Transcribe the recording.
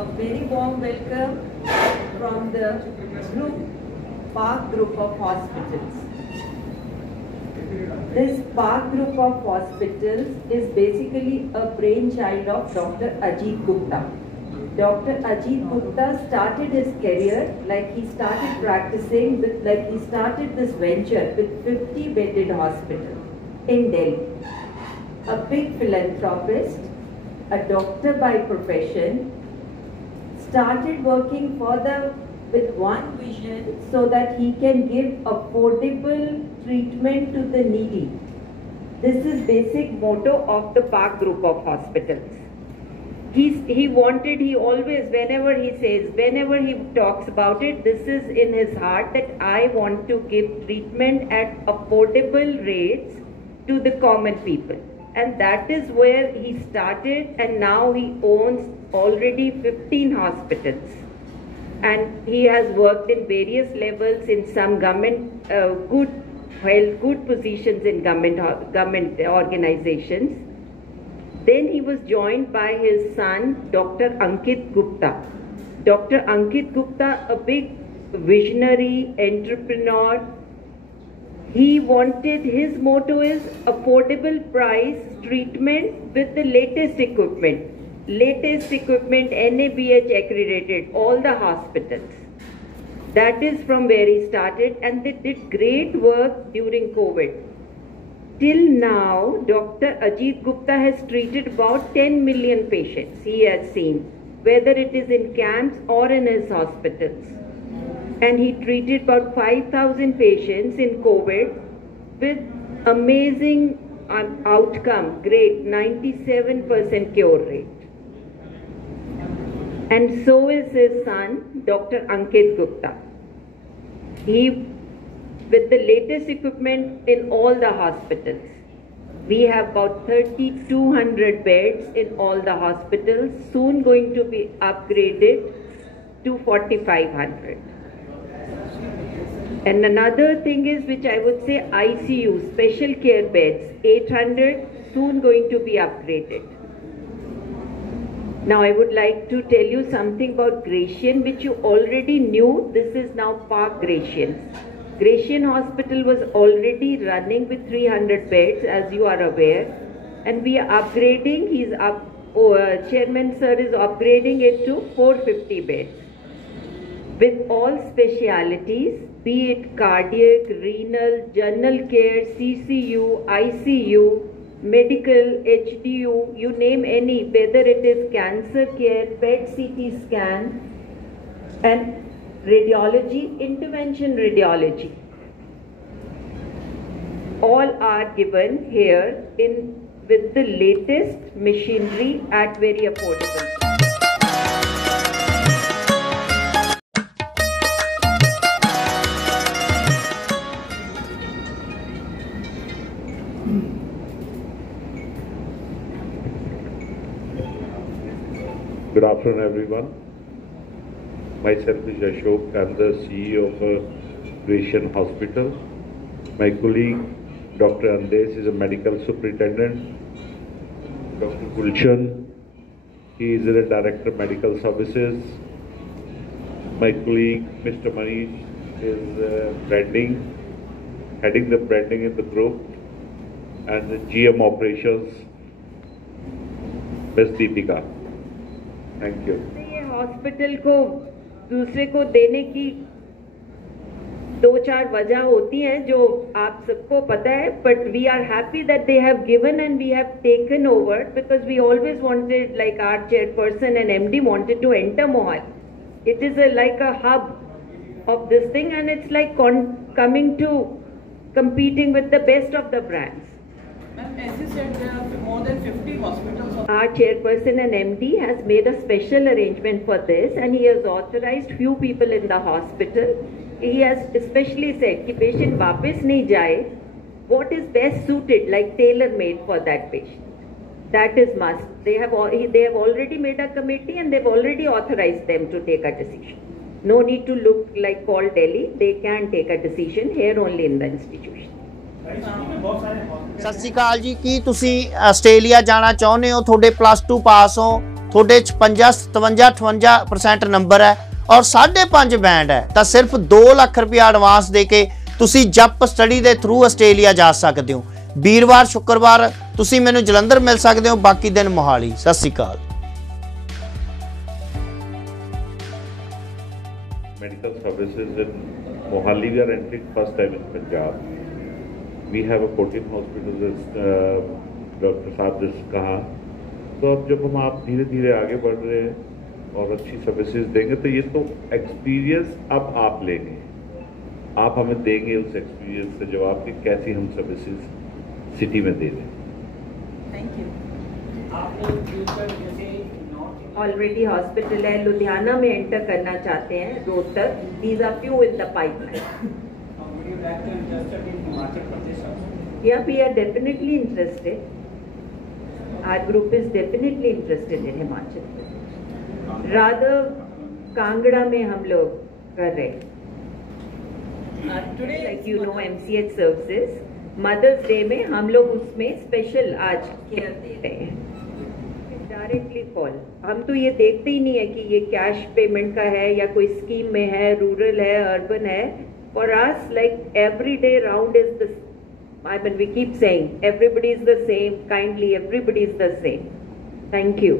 A very warm welcome from the Park Group of Hospitals. This Park Group of Hospitals is basically a brainchild of Dr. Ajit Gupta. Dr. Ajit Gupta started his career, he started practicing he started this venture with 50-bedded hospital in Delhi. A big philanthropist, a doctor by profession, started working with one vision so that he can give affordable treatment to the needy. This is basic motto of the Park Group of Hospitals. Whenever he talks about it, this is in his heart that I want to give treatment at affordable rates to the common people. And that is where he started, and now he owns already 15 hospitals. And he has worked in various levels in some government, good positions in government organizations. Then he was joined by his son, Dr. Ankit Gupta. Dr. Ankit Gupta, a big visionary entrepreneur. His motto is affordable price treatment with the latest equipment. Latest equipment, NABH accredited, all the hospitals. That is from where he started, and they did great work during COVID. Till now, Dr. Ajit Gupta has treated about 10 million patients he has seen, whether it is in camps or in his hospitals. And he treated about 5,000 patients in COVID with amazing outcome, great, 97% cure rate. And so is his son, Dr. Ankit Gupta. With the latest equipment in all the hospitals. We have about 3,200 beds in all the hospitals, soon going to be upgraded to 4,500. And another thing is, which I would say, ICU, special care beds, 800, soon going to be upgraded. Now I would like to tell you something about Gratian, which you already knew. This is now Park Gratian. Gratian Hospital was already running with 300 beds, as you are aware, and we are upgrading. Chairman sir is upgrading it to 450 beds with all specialities, be it cardiac, renal, general care, CCU, ICU, medical, HDU, you name any, whether it is cancer care, PET CT scan, and radiology, intervention radiology. All are given here with the latest machinery at very affordable. Good afternoon, everyone. Myself is Ashok. I'm the CEO of Gratian Hospital. My colleague, Dr. Andes, is a medical superintendent. Dr. Gulshan, he is the Director of Medical Services. My colleague, Mr. Manish, is branding, heading the branding in the group, and the GM operations, Ms. Deepika. Thank you. Hospital को दूसरे को देने की 2-4 वजह होती हैं जो आप सबको पता है, but we are happy that they have given and we have taken over, because we always wanted, like our chairperson and MD wanted to enter Mohal. It is like a hub of this thing, and it's like competing with the best of the brands. As you said, there are more than 50 hospitals. Our chairperson and MD has made a special arrangement for this, and he has authorized few people in the hospital. He has especially said कि patient वापस नहीं जाए, what is best suited, like tailor-made for that patient. That is must. They have already made a committee and they've already authorized them to take a decision. No need to look like call Delhi. They can take a decision here only in the institution. सत श्री अकाल जी, की तुसी Australia ਜਾਣਾ ਚਾਹੁੰਦੇ ਹੋ? ਤੁਹਾਡੇ +2 ਪਾਸ ਹੋ, ਤੁਹਾਡੇ 56 57 58% ਨੰਬਰ ਹੈ ਔਰ 5.5 ਬੈਂਡ ਹੈ ਤਾਂ ਸਿਰਫ 2 ਲੱਖ ਰੁਪਇਆ ਐਡਵਾਂਸ ਦੇ ਕੇ ਤੁਸੀਂ ਜਪ ਸਟੱਡੀ ਦੇ ਥਰੂ ਆਸਟ੍ਰੇਲੀਆ ਜਾ ਸਕਦੇ ਹੋ। ਵੀਰਵਾਰ ਸ਼ੁੱਕਰਵਾਰ ਤੁਸੀਂ ਮੈਨੂੰ ਜਲੰਧਰ ਮਿਲ ਸਕਦੇ ਹੋ, ਬਾਕੀ ਦਿਨ ਮੋਹਾਲੀ। ਸਤਿ ਸ਼੍ਰੀ ਅਕਾਲ। Medical services in Mohali, we are entering first time in Punjab. We have a 14 hospitals, as doctor साहब ने कहा। तो अब जब हम आप धीरे धीरे आगे बढ़ रहे हैं और अच्छी सर्विसेज देंगे तो ये तो एक्सपीरियंस अब आप लेंगे, आप हमें देंगे उस एक्सपीरियंस से जवाब कि कैसी हम सर्विसेज सिटी में दे दें। Thank you. ऑलरेडी हॉस्पिटल है, लुधियाना में एंटर करना चाहते हैं, Rohtak, these are few in the pipeline. Yeah, we are definitely interested. Our group is definitely interested in Himachal. Rather, Kangra में हम लोग कर रहे हैं। Today, like you know, MCH services, Mother's Day में हम लोग उसमें स्पेशल आज केयर दे रहे हैं। डायरेक्टली कॉल, हम तो ये देखते ही नहीं है कि ये कैश पेमेंट का है या कोई स्कीम में है, रूरल है, अर्बन है। For us, like every day round is the, I mean, we keep saying everybody is the same, kindly everybody is the same. Thank you.